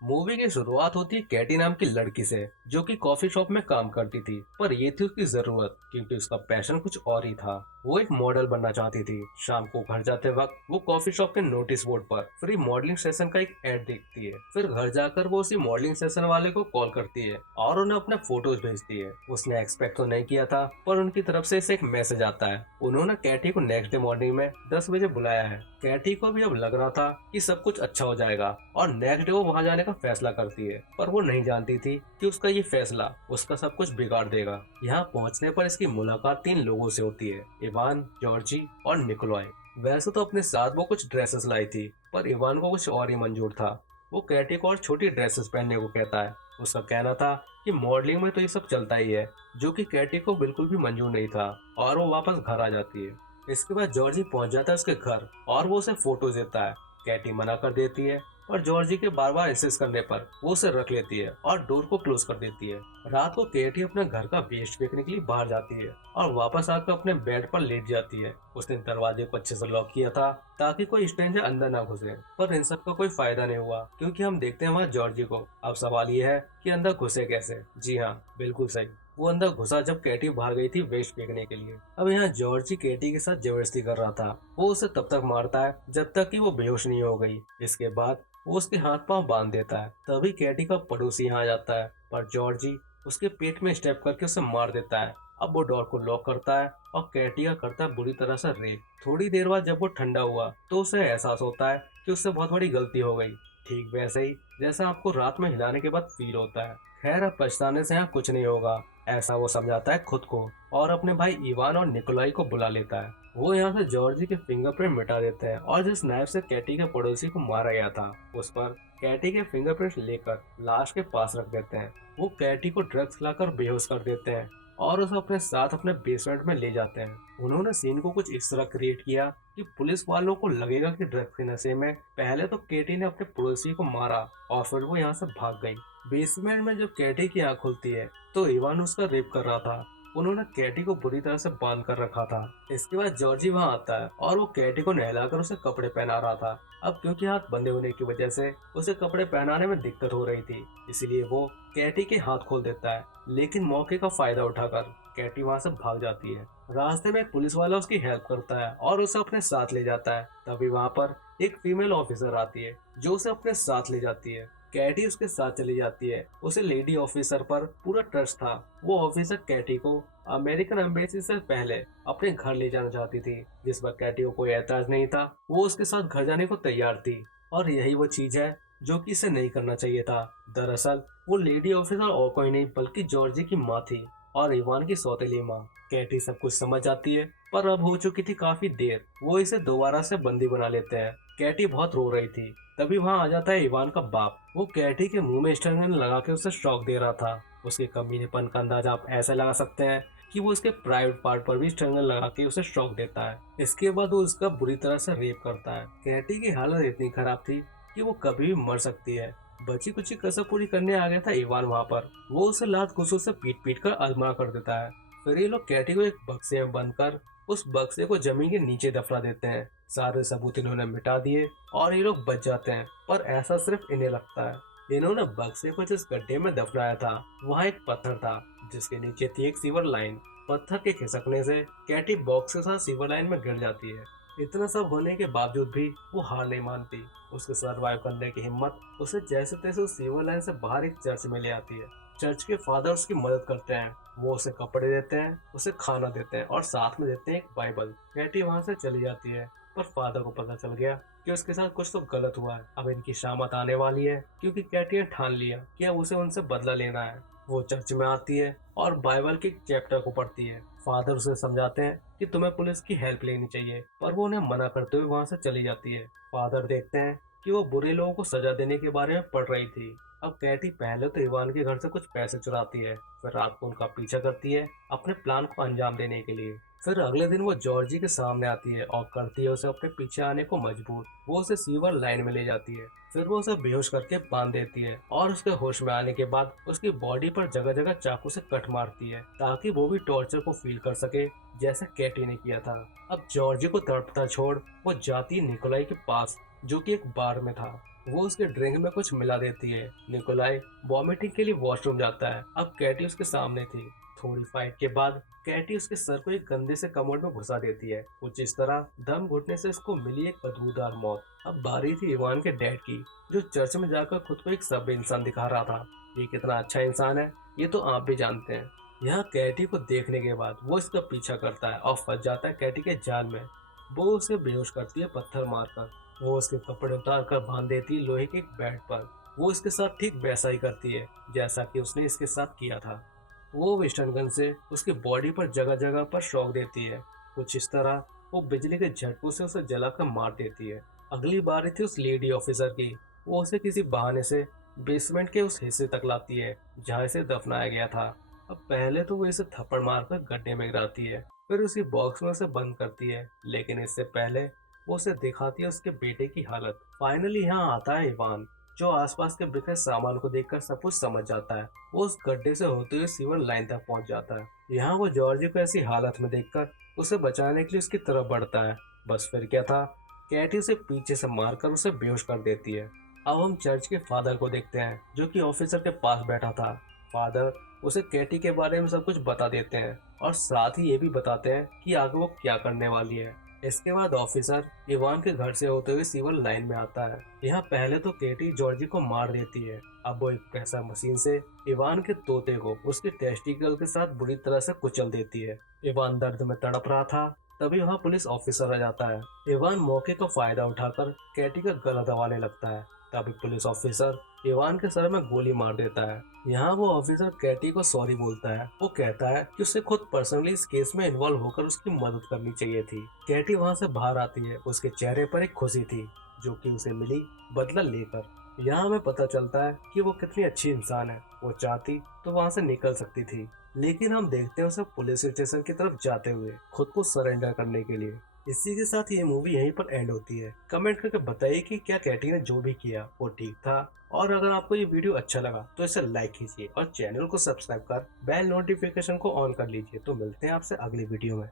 Movie की शुरुआत होती है कैटी नाम की लड़की से, जो कि कॉफी शॉप में काम करती थी। पर ये थी उसकी जरूरत, क्योंकि उसका पैशन कुछ और ही था। वो एक मॉडल बनना चाहती थी। शाम को घर जाते वक्त वो कॉफी शॉप के नोटिस बोर्ड पर फ्री मॉडलिंग सेशन का एक ऐड देखती है। फिर घर जाकर वो उसी मॉडलिंग सेशन वाले को कॉल करती है और उन्हें अपने फोटोज भेजती है। उसने एक्सपेक्ट तो नहीं किया था, पर उनकी तरफ से इसे एक मैसेज आता है। उन्होंने कैटी को नेक्स्ट डे मॉर्निंग में 10 बजे बुलाया है। कैटी को भी अब लग रहा था कि सब कुछ अच्छा हो जाएगा और नेक्स्ट डे वो वहाँ जाने का फैसला करती है। पर वो नहीं जानती थी कि उसका ये फैसला उसका सब कुछ बिगाड़ देगा। यहाँ पहुँचने पर इसकी मुलाकात 3 लोगों से होती है, इवान, जॉर्जी और निकोलॉय। वैसे तो अपने साथ वो कुछ ड्रेसेस लाई थी, पर इवान को कुछ और ही मंजूर था। वो कैटी को और छोटी ड्रेसेस पहनने को कहता है। उसका कहना था कि मॉडलिंग में तो ये सब चलता ही है, जो कि कैटी को बिल्कुल भी मंजूर नहीं था, और वो वापस घर आ जाती है। इसके बाद जॉर्जी पहुंच जाता है उसके घर और वो उसे फोटो देता है। कैटी मना कर देती है, और जॉर्जी के बार बार इंसिस्ट करने पर वो उसे रख लेती है और डोर को क्लोज कर देती है। रात को कैटी अपने घर का वेस्ट फेंकने के लिए बाहर जाती है और वापस आकर अपने बेड पर लेट जाती है। उसने दरवाजे को अच्छे से लॉक किया था ताकि कोई स्ट्रेंजर अंदर ना घुसे, पर इन सब का कोई फायदा नहीं हुआ, क्योंकि हम देखते हैं वहाँ जॉर्जी को। अब सवाल ये है कि अंदर घुसे कैसे। जी हाँ, बिल्कुल सही, वो अंदर घुसा जब कैटी बाहर गई थी वेस्ट फेंकने के लिए। अब यहाँ जॉर्जी कैटी के साथ जबरदस्ती कर रहा था। वो उसे तब तक मारता है जब तक कि वो बेहोश नहीं हो गई। इसके बाद वो उसके हाथ पांव बांध देता है। तभी कैटी का पड़ोसी यहाँ आ जाता है, पर जॉर्जी उसके पेट में स्टेप करके उसे मार देता है। अब वो डोर को लॉक करता है और कैटी का करता है बुरी तरह से रेप। थोड़ी देर बाद जब वो ठंडा हुआ तो उसे एहसास होता है कि उससे बहुत बड़ी गलती हो गई, ठीक वैसे ही जैसा आपको रात में हिलाने के बाद फील होता है। खैर, अब पछताने से यहाँ कुछ नहीं होगा, ऐसा वो समझाता है खुद को, और अपने भाई इवान और निकोलाई को बुला लेता है। वो यहाँ से जॉर्जी के फिंगरप्रिंट मिटा देते हैं और जिस नाइफ से कैटी के पड़ोसी को मारा गया था उस पर कैटी के फिंगरप्रिंट लेकर लाश के पास रख देते हैं। वो कैटी को ड्रग्स खिलाकर बेहोश कर देते हैं और उसे अपने साथ अपने बेसमेंट में ले जाते हैं। उन्होंने सीन को कुछ इस तरह क्रिएट किया कि पुलिस वालों को लगेगा कि ड्रग्स के नशे में पहले तो कैटी ने अपने पड़ोसी को मारा और फिर वो यहाँ से भाग गई। बेसमेंट में जब कैटी की आँख खुलती है तो इवान उसका रेप कर रहा था। उन्होंने कैटी को बुरी तरह से बांध कर रखा था। इसके बाद जॉर्जी वहाँ आता है और वो कैटी को नहलाकर उसे कपड़े पहना रहा था। अब क्योंकि हाथ बंधे होने की वजह से उसे कपड़े पहनाने में दिक्कत हो रही थी, इसलिए वो कैटी के हाथ खोल देता है। लेकिन मौके का फायदा उठाकर कैटी वहाँ से भाग जाती है। रास्ते में एक पुलिस वाला उसकी हेल्प करता है और उसे अपने साथ ले जाता है। तभी वहाँ पर एक फीमेल ऑफिसर आती है जो उसे अपने साथ ले जाती है। कैटी उसके साथ चली जाती है। उसे लेडी ऑफिसर पर पूरा ट्रस्ट था। वो ऑफिसर कैटी को अमेरिकन एम्बेसी से पहले अपने घर ले जाना चाहती थी, जिस पर कैटी को कोई एतराज नहीं था। वो उसके साथ घर जाने को तैयार थी, और यही वो चीज है जो कि इसे नहीं करना चाहिए था। दरअसल वो लेडी ऑफिसर और कोई नहीं बल्कि जॉर्जी की माँ थी, और इवान की सौतेली माँ। कैटी सब कुछ समझ जाती है, पर अब हो चुकी थी काफी देर। वो इसे दोबारा से बंदी बना लेते हैं। कैटी बहुत रो रही थी। तभी वहाँ आ जाता है इवान का बाप। वो कैटी के मुंह में स्टर्गन लगा के उसे शॉक दे रहा था। उसके कमीनेपन का अंदाजा आप ऐसे लगा सकते हैं कि वो उसके प्राइवेट पार्ट पर भी स्टर्गन लगा के उसे शॉक देता है। इसके बाद वो उसका बुरी तरह से रेप करता है। कैटी की हालत इतनी खराब थी कि वो कभी भी मर सकती है। बची कुछ कसर पूरी करने आ गया था इवान वहाँ पर। वो उसे लात घुसों से पीट पीट कर अधमरा कर देता है। फिर ये लोग कैटी को एक बक्से में बंद कर उस बक्से को जमीन के नीचे दफना देते हैं। सारे सबूत इन्होंने मिटा दिए और ये लोग बच जाते हैं, पर ऐसा सिर्फ इन्हें लगता है। इन्होंने बक्से को जिस गड्ढे में दफनाया था वहाँ एक पत्थर था जिसके नीचे थी एक सीवर लाइन। पत्थर के खिसकने से कैटी बॉक्स के साथ सीवर लाइन में गिर जाती है। इतना सब होने के बावजूद भी वो हार नहीं मानती। उसके सरवाइव करने की हिम्मत उसे जैसे तैसे उस सीवर लाइन से बाहर एक चर्च में ले आती है। चर्च के फादर उसकी मदद करते हैं। वो उसे कपड़े देते हैं, उसे खाना देते हैं और साथ में देते हैं एक बाइबल। कैटी वहाँ से चली जाती है, पर फादर को पता चल गया कि उसके साथ कुछ तो गलत हुआ है। अब इनकी शामत आने वाली है, क्योंकि कैटी ने ठान लिया कि अब उसे उनसे बदला लेना है। वो चर्च में आती है और बाइबल के चैप्टर को पढ़ती है। फादर उसे समझाते हैं कि तुम्हें पुलिस की हेल्प लेनी चाहिए, पर वो उन्हें मना करते हुए वहाँ से चली जाती है। फादर देखते हैं कि वो बुरे लोगों को सजा देने के बारे में पढ़ रही थी। अब कैटी पहले तो इवान के घर से कुछ पैसे चुराती है, फिर रात को उनका पीछा करती है अपने प्लान को अंजाम देने के लिए। फिर अगले दिन वो जॉर्जी के सामने आती है और करती है उसे अपने पीछे आने को मजबूर। वो उसे सीवर लाइन में ले जाती है। फिर वो उसे बेहोश करके बांध देती है और उसके होश में आने के बाद उसकी बॉडी पर जगह जगह चाकू से कट मारती है, ताकि वो भी टॉर्चर को फील कर सके जैसे कैटी ने किया था। अब जॉर्जी को तड़पता छोड़ वो जाती है निकोलाई के पास, जो कि एक बार में था। वो उसके ड्रिंक में कुछ मिला देती है। निकोलाई वॉमिटिंग के लिए वॉशरूम जाता है। अब कैटी उसके सामने थी। थोड़ी फाइट के बाद कैटी उसके सर को एक गंदे से कमोड में घुसा देती है। कुछ इस तरह दम घुटने से इसको मिली एक बदबूदार मौत। अब बारी थी इवान के डैड की, जो चर्च में जाकर खुद को एक सभ्य इंसान दिखा रहा था। ये कितना अच्छा इंसान है ये तो आप भी जानते हैं। यहाँ कैटी को देखने के बाद वो इसका पीछा करता है और फंस जाता है कैटी के जाल में। वो उसे बेहोश करती है पत्थर मारकर। वो उसके कपड़े उतार कर बांध देती है लोहे के एक बेड पर। वो इसके साथ ठीक वैसा ही करती है जैसा कि उसने इसके साथ किया था। वो वेस्टर्न गन से उसकी बॉडी पर जगह जगह पर शॉक देती है। कुछ इस तरह वो बिजली के झटकों से उसे जलाकर मार देती है। अगली बारी थी उस लेडी ऑफिसर की। वो उसे किसी बहाने से बेसमेंट के उस हिस्से तक लाती है जहाँ इसे दफनाया गया था। अब पहले तो वो इसे थप्पड़ मारकर गड्ढे में गिराती है, फिर उसी बॉक्स में उसे बंद करती है। लेकिन इससे पहले वो उसे दिखाती है उसके बेटे की हालत। फाइनली यहाँ आता है इवान, जो आसपास के बिखरे सामान को देखकर सब कुछ समझ जाता है। वो उस गड्ढे से होते हुए सीवर लाइन तक पहुंच जाता है। यहाँ वो जॉर्जी को ऐसी हालत में देखकर उसे बचाने के लिए उसकी तरफ बढ़ता है। बस फिर क्या था, कैटी उसे पीछे से मारकर उसे बेहोश कर देती है। अब हम चर्च के फादर को देखते हैं, जो कि ऑफिसर के पास बैठा था। फादर उसे कैटी के बारे में सब कुछ बता देते हैं और साथ ही ये भी बताते हैं कि आगे वो क्या करने वाली है। इसके बाद ऑफिसर इवान के घर से होते हुए सीवर लाइन में आता है। यहाँ पहले तो केटी जॉर्जी को मार देती है। अब वो एक प्रेशर मशीन से इवान के तोते को उसके टेस्टिकल के साथ बुरी तरह से कुचल देती है। इवान दर्द में तड़प रहा था, तभी वहाँ पुलिस ऑफिसर आ जाता है। इवान मौके का फायदा उठाकर कैटी का गला दबाने लगता है। तभी पुलिस ऑफिसर इवान के सर में गोली मार देता है। यहाँ वो ऑफिसर कैटी को सॉरी बोलता है। वो कहता है कि उसे खुद पर्सनली इस केस में इन्वॉल्व होकर उसकी मदद करनी चाहिए थी। कैटी वहाँ से बाहर आती है। उसके चेहरे पर एक खुशी थी जो कि उसे मिली बदला लेकर। यहाँ हमें पता चलता है कि वो कितनी अच्छी इंसान है। वो चाहती तो वहाँ से निकल सकती थी, लेकिन हम देखते हैं उसे पुलिस स्टेशन की तरफ जाते हुए खुद को सरेंडर करने के लिए। इसी के साथ ये मूवी यहीं पर एंड होती है। कमेंट करके बताइए कि क्या कैटी ने जो भी किया वो ठीक था। और अगर आपको ये वीडियो अच्छा लगा तो इसे लाइक कीजिए और चैनल को सब्सक्राइब कर बेल नोटिफिकेशन को ऑन कर लीजिए। तो मिलते हैं आपसे अगली वीडियो में।